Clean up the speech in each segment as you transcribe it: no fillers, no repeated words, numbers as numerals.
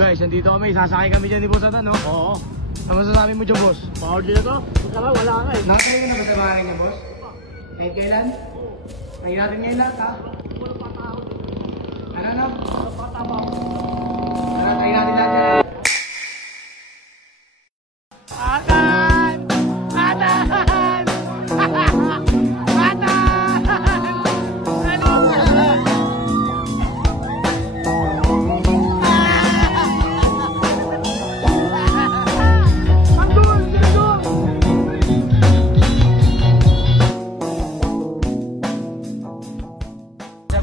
guys, nandito kami. Sasakay kami dyan ni Boss Atan, no? Oo. Ano masasabi mo dyan, boss? Power din na to. Wala ka eh. Nakatayo na ba sa bahay niya, boss? Kahit kailan? Tayo natin ngayon lahat, ha? Ano? Tayo natin lahat dyan. Atan! Atan!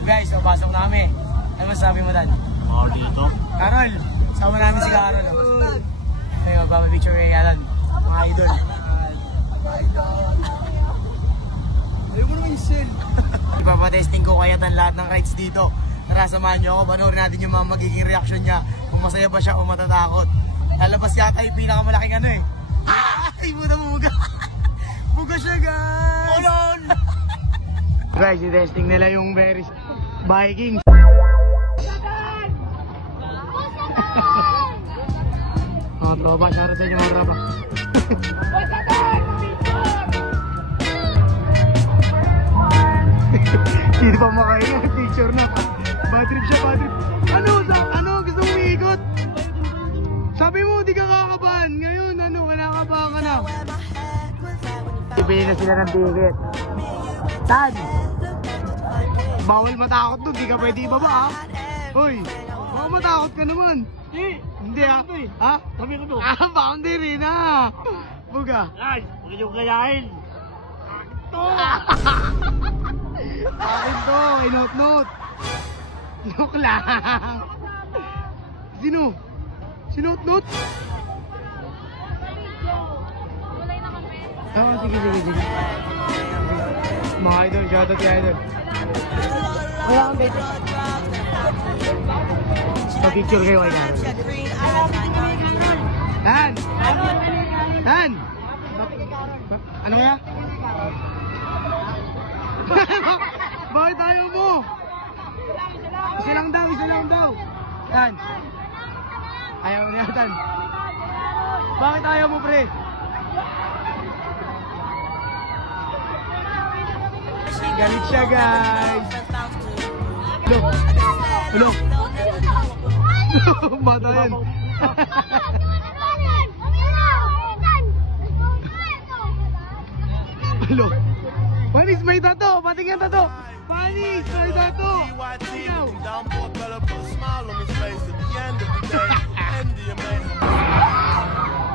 Guys, so pasok na kami. Ano masasabi mo, Dan? Power dito. Carol, sama namin si Carol. Ayun, magpapapicture kay Alan. Mga idol. Ayaw mo naman yung cell. Ipapatesting ko kaya tan lahat ng rides dito. Tara, samahan nyo ako. Panoorin natin yung mga magiging reaction niya. Kung masaya ba siya o matatakot. Lalabas yata yung pinakamalaking ano eh. Ay, buta mo muga. Muga siya, guys. Olon! Guys, i-testing nila yung berries. Vikings. Mga tropa, shoutout sa inyo mga tropa. Hindi pa makahinga, teacher na. Bad trip siya, bad trip. Ano? Gusto mo umiikot? Sabi mo, di ka kakabahan. Ngayon, wala ka ba ka na? Ibili na sila ng ticket. Tan! Bawal matakot doon, di ka pwede ibaba ha? Hoy, baka matakot ka naman. Hindi ha? Ha? Sabi ko to. Boundary na! Buga. Ay, huwag yung kayain. Ito! Akin to, kay Not-Not. Joke lang. Sino? Si Not-Not? Oo, sige. Mga idol, shoutout kay idol. Wala kang dito. Pa-picture kayo kay Carol. Dan! Ano kaya? Bakit ayaw mo? Isa lang daw. Dan! Ayaw mo niya, Dan. Bakit ayaw mo, pre? Galit siya, guys. Hello. Bata yan. Hello. Panis, may tato. Patingin tato. Panis, may tato.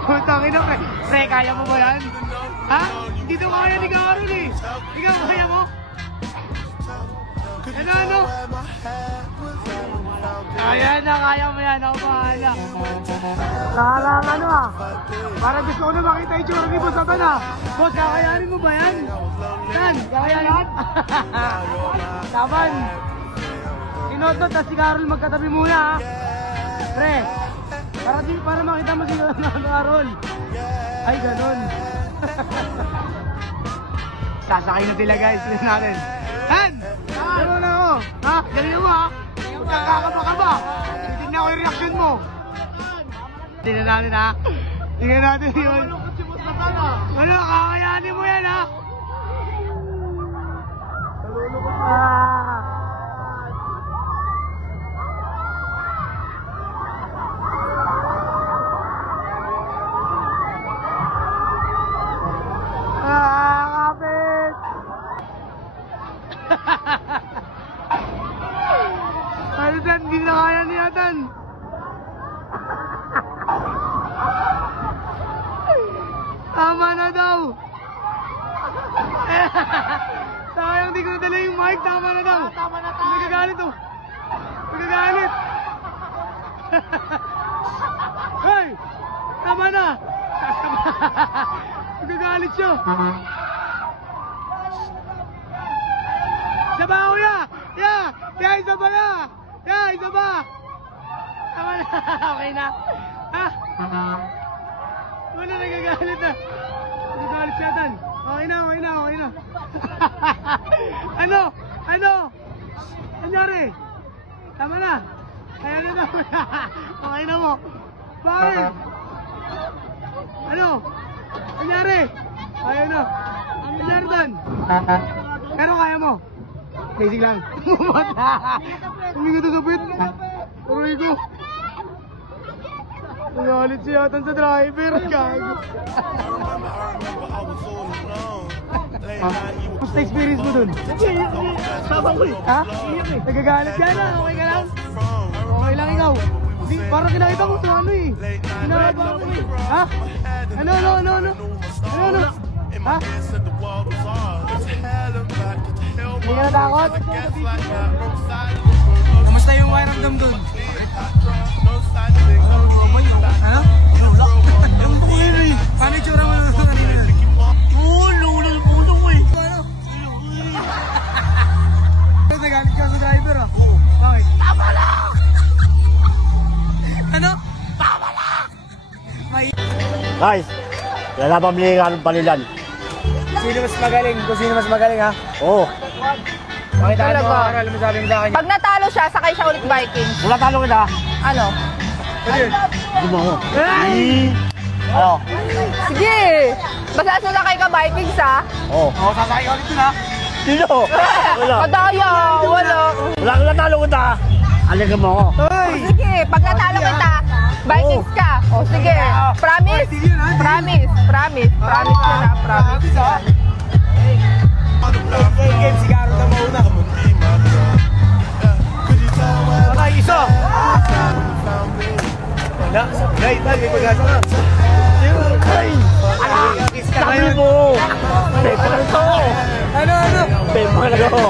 Putangin na, pre, kaya mo ba yan? Ha? Hindi to kaya ni Carol eh. Ikaw, kaya mo? Ano? Kaya mo yan. Ako bahala. Nakalang ano ah. Parang gusto ko na makita yung tsura ni Boss Atan ah. Boss, kakayanin mo ba yan? Tan, kakayanin? Taban. Si Not-Not at si Carol magkatabi muna ah. Pre, para makita mo si Carol. Ay, ganun. Sasakay na sila guys. Tignan natin. Han! Ano na ako? Ha? Galing mo ha? Magkakaba. Tignan ko yung reaction mo. Tignan natin ha? Tignan natin yun. Ano? Kakayanin mo yan ha? Kapit! Ano Dan? Hindi na kaya niya Dan. Tama na daw. Sayang di ko nadala yung mic. Tama na daw. Tama na tayo. Nagagalit oh. Nagagalit. Hey! Tama na. Nagagalit siya. Isa ba kuya? Ya, isa ba ya? Ya, isa ba? Tama na. Okay na. Ha? Wala, nagagalit na. Nagagalit siya Dan. Okay na. Ano? Nangyari? Tama na. Ayan na daw. Okay na mo. Bakit? Ano? Nangyari? Ayaw na. Ang nangyari doon? Pero kaya mo? Basic lang. Hindi ko ito sapit. Aray ko. Nagalit siya yatan sa driver. Gago. Basta experience mo dun? Sama ko eh. Ha? Nagagalit ka na? Okay ka lang? Okay lang ikaw? Parang kinakita ko sa ano eh. Kinakaba ko eh. Ha? Ano? Ha? Hindi ka natakot? Kamusta yung wiramdam dun? Ano? Yung bukin eh. Paano yung tsura mo na kanina? Lulong mo eh. Ano? Nagalit ka sa driver ah? Okay. Tama lang! Ano? Tama lang! Guys, wala pa bili ng palilan. Sino mas magaling? Kung sino mas magaling ha? Oo. Pakita mo Talaga? aral mo sabi mo sa akin. Pag natalo siya, sakay siya ulit Vikings. Wala talo kita. Ano? Gumawa. Ano? Sige! Basta sumakay ka Vikings ha? Oo. Oo, sasakay ka ulit dun ha? Sino? Wala. Madaya! Wala! Wala talo kita. Aligan mo ako. Hoy! Sige, pag natalo kita, Vikings ka. O sige, promise? Promise, promise. Promise yun ha, promise yun. Game, sigaro na mauna. Patay, isa! Wala, may pag-asa ka. Sabi mo! Pepang ito! Ano? Pepang ito!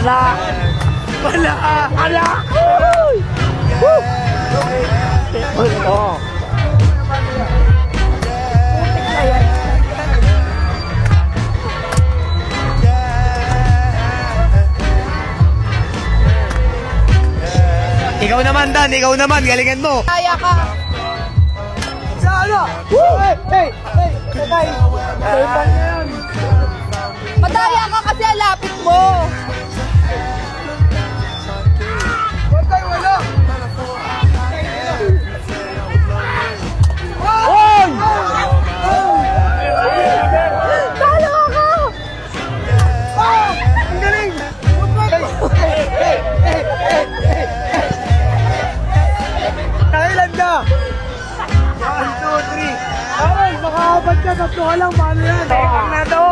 Ala! Wala! Ala! Pepang ito! Ikaw naman, Dan. Ikaw naman. Galingan mo. Kaya ka. Sa ano? Hey! Patay! Patay na yan. Madaya ka kasi ang lapit mo. Patay, wala! Oy! Talo ka! Ang galing! Kailan ka? 1, 2, 3. Ay, makakabad ka. Tatlo ka lang. Paano yan? Pepang na to!